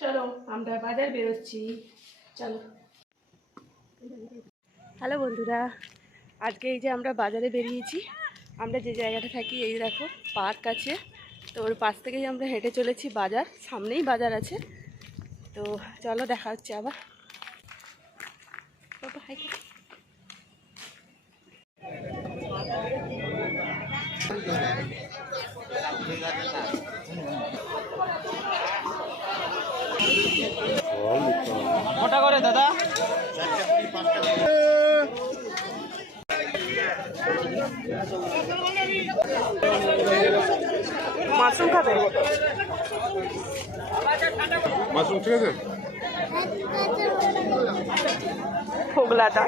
চলো, আমরা বাজার বেরোচ্ছি। চলো। হ্যালো বন্ধুরা, আজকে এই যে আমরা বাজারে বেরিয়েছি, আমরা যে জায়গাটা থাকি, এই দেখো, পার্ক আছে। তো ওর পাশ থেকেই আমরা হেঁটে চলেছি বাজার, সামনেই বাজার আছে। তো চলো, দেখা হচ্ছে আবার। কটা করে দাদা মাশরুম খাবে? মাশরুম ঠিক আছে? ফোগলাটা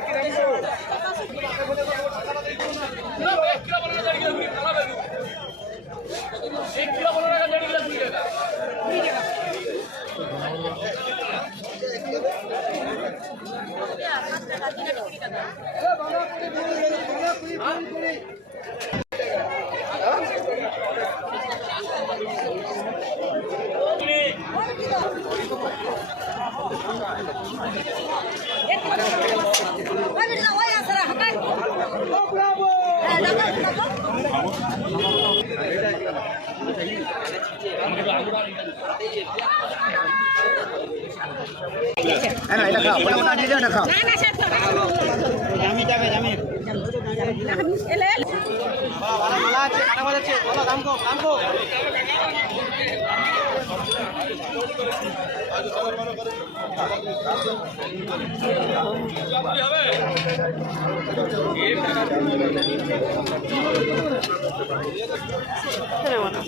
জামি যাবে জামি ভালো আছে কাটা বাজাচ্ছে ভালো দাম কো দাম কো নেব না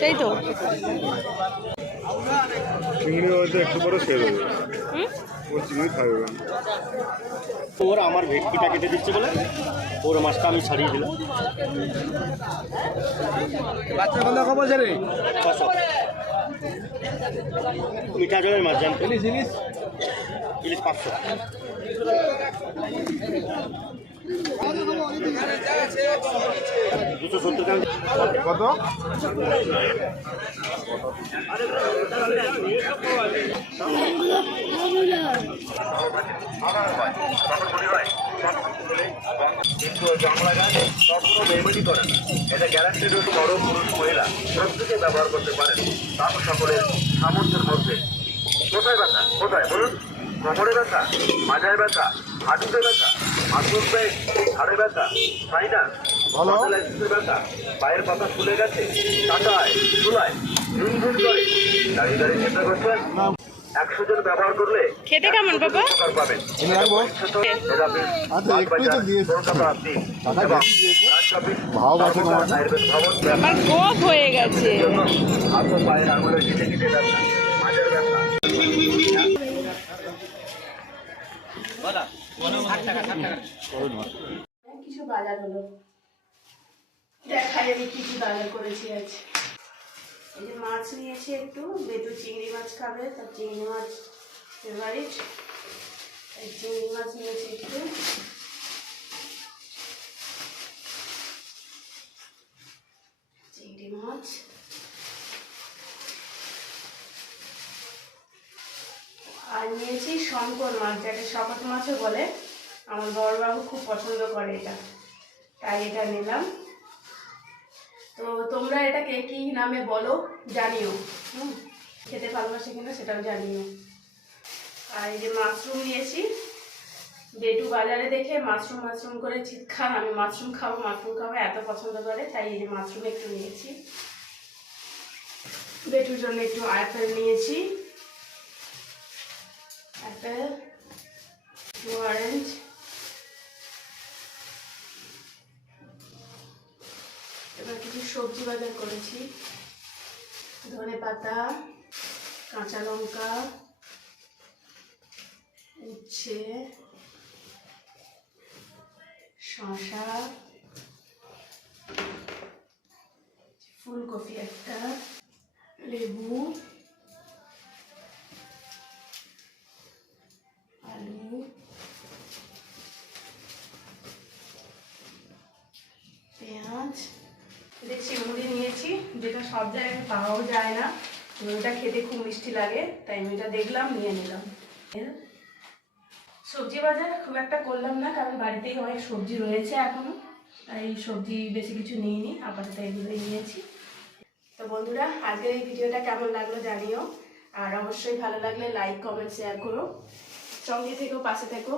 সেই তো। চিংড়ি হয়তো একটু পরে ছেড়ে দেবে। হুম? ও চিংড়ি খাবে ওর আমার ভেটকিটা কেটে দিচ্ছে বলে? ওর মাছটা আমি ছাড়িয়ে দিলাম। বাচ্চা কত খবর রে ছশো মিঠা জলের মাছ জানতো? ইলিশ ইলিশ? ইলিশ পাঁচশো। দুশো সত্তর গ্রাম কত? এটা বড় পুরুষ মহিলা প্রত্যেকে ব্যবহার করতে পারেন তার সকলের সামর্থ্যের মধ্যে কোথায় ব্যথা কোথায় বলুন কোমরে ব্যথা মাজায় ব্যথা হাঁটুতে ব্যথা মাথুর পেট হাড়ে ব্যথা স্পন্ডাইলাইটিসের ব্যথা পায়ের পাতা ফুলে গেছে কাটায় চুলায় ঝুন ঝুন করে। দাঁড়িয়ে দাঁড়িয়ে চিন্তা করছেন একশো জন ব্যবহার করলে খেতে কেমন বাবা? পাবেন এনে রাখব আচ্ছা একটুই তো দিয়েছে। টাকা বেশি দিয়েছে। ভাও আছে তোমার আয়ুর্বেদ ভবন আমার কোপ হয়ে গেছে হাত ও পায়ের আঙুলের গিটে গিটে ব্যথা মাঝের ব্যথা কিছু বাজার হলো আমি কি কি বাজার করেছি আজ? এই যে মাছ নিয়েছি একটু বেতু চিংড়ি মাছ খাবে তার চিংড়ি মাছ ফেভারিট এই চিংড়ি মাছ নিয়েছি একটু। চিংড়ি মাছ। আর নিয়েছি শঙ্কর মাছ, যাকে শকট মাছও বলে। আমার বড়বাবু খুব পছন্দ করে এটা। তাই এটা নিলাম। তো তোমরা এটাকে কি নামে বলো? জানিও। হুম? খেতে ভালোবাসে কিনা সেটাও জানিও। আর এই যে মাশরুম নিয়েছি বেটু বাজারে দেখে মাশরুম মাশরুম করে চিৎকার, আমি মাশরুম খাব মাশরুম খাব, এত পছন্দ করে, তাই এই যে মাশরুম একটু নিয়েছি। বেটুর জন্য একটু আপেল নিয়েছি। আপেল অরেঞ্জ সবজি বাজার করেছি। ধনে পাতা কাঁচা লঙ্কা উচ্ছে শশা ফুলকপি একটা লেবু সব জায়গায় পাওয়াও যায় না। মুড়িটা খেতে খুব মিষ্টি লাগে, তাই আমি এটা দেখলাম, নিয়ে নিলাম। সবজি বাজার খুব একটা করলাম না, কারণ বাড়িতেই অনেক সবজি রয়েছে এখনও, তাই সবজি বেশি কিছু নিইনি, আপাতত এগুলোই নিয়েছি। তো বন্ধুরা, আজকের এই ভিডিওটা কেমন লাগল জানিও, আর অবশ্যই ভালো লাগলে লাইক কমেন্ট শেয়ার করো। সঙ্গে থেকেও পাশে থেকো।